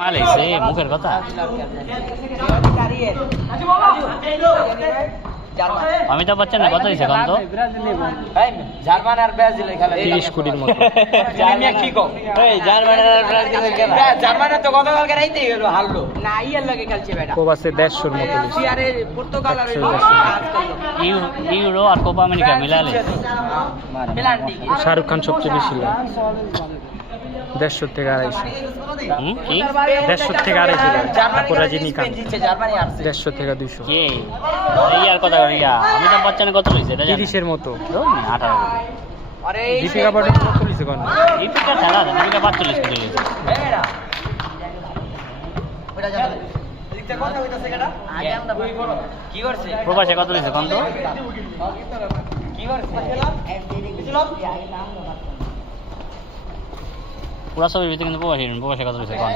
মালেছে মুখের কথা অমিতাভ বচ্চন কত দিছে কত জার্মান আর ব্রাজিলের খেলা 30 কোটির মতো। জার্মান কি কো এই জার্মান আর ব্রাজিলের খেলা জার্মান তো গতকালকে রাইতেই গেল হারলো না ইয়ের লাগে খেলছে বেটা প্রবাসে 150 মতো দিছে। আরে পর্তুগাল আর ইউরো আর Copa America মিলালে penalty Shahrukh Khan সবচেয়ে বেশি লাগে 150 থেকে 250 কি 150 থেকে 250 তারপর রজনীকান্ত জিতছে জার্মানি আসছে 150 থেকে 200 কে ইয়ার কথা ইয়া অমিতাভ বচ্চন কত লইছে এটা জানেন 30 এর মতো 18 আরে দীপিকা পাডুকোন কত লিছে কোন দীপিকা খেলা দীপিকা 45 কোটি লইছে বেটা ওটা যাবে লিখতে কথা হইতাছে কেডা আগে আমরা কি করছে প্রবাসে কত লইছে কত কি করছে পুরা ছবির ভিতরে কিন্তু প্রবাসে কত লইছে কত